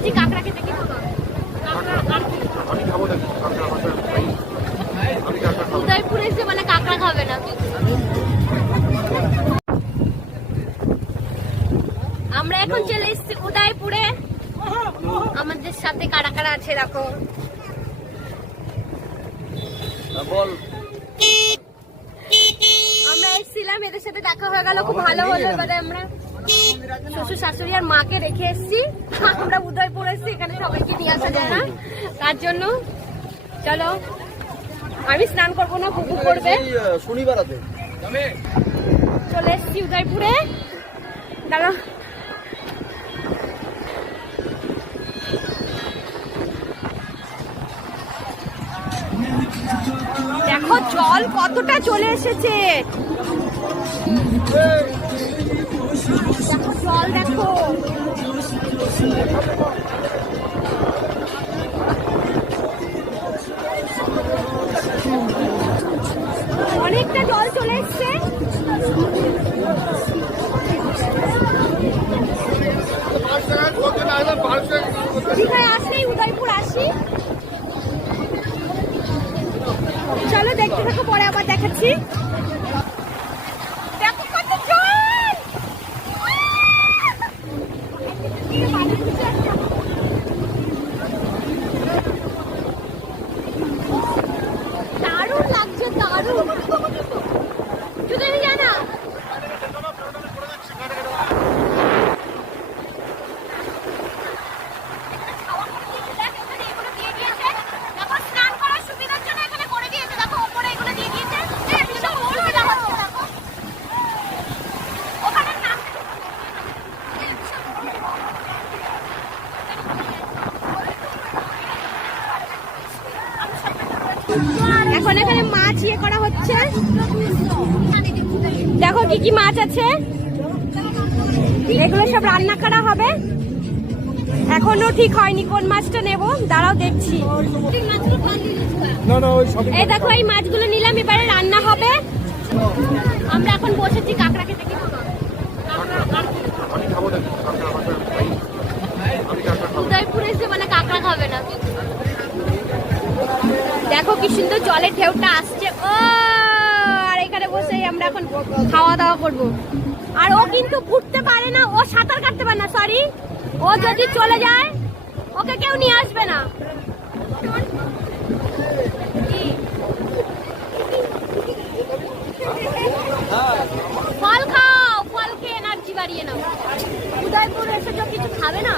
বসেছি কাঁকড়া খেতে, কি খাবো? উদয়পুরে এসে মানে কাঁকড়া খাবে না। আমরা এখন চলে এসেছি উদয়পুরে। আমাদের সাথে কারা কারা আছে দেখো। আমরা এসেছিলাম, এদের সাথে দেখা হয়ে গেল, খুব ভালো হলো। এবারে আমরা শ্বশুর শাশুড়ি আর মাকে রেখে এসেছি। আমরা উদয়পুর এসেছি, এখানে সবাইকে নিয়ে আসা যায় না, তার জন্য চলো। আমি স্নান করবো না, কুকু করবে। শনিবার চলে এসেছি উদয়পুরে। দাঁড়া, দেখো জল কতটা চলে এসেছে। দেখো জল, দেখো অনেকটা জল চলে এসছে। দীঘায় আসলেই উদয়পুর আসি। চলো দেখতে থাকো, পরে আবার দেখাচ্ছি। দেখো কত জল। দারুণ লাগছে, দারুণ। যদি আমি জানা এখন এখানে মাছ ইয়ে করা হচ্ছে। দেখো কি কি মাছ আছে, এগুলো সব রান্না করা হবে। এখনো ঠিক হয়নি কোন মাছটা নেব, দাঁড়াও দেখছি। এই দেখো এই মাছগুলো নিলাম, এবারে রান্না হবে। আমরা এখন বসেছি কাঁকড়া খেতে। উদয়পুরে এসে মানে কাঁকড়া খাবে না। দেখো কি সুন্দর জলের ঢেউটা আসছে। ও আর এখানে বসে আমরা এখন খাওয়া দাওয়া করব। আর ও কিন্তু উঠতে পারে না, ও সাঁতার কাটতে পারে না। সরি, ও যদি চলে যায় ওকে কেউ নিয়ে আসবে না। ফল খাও, ফল খেয়ে এনার্জি বাড়িয়ে নাও। উদয়পুর এসে তো কিছু খাবে না।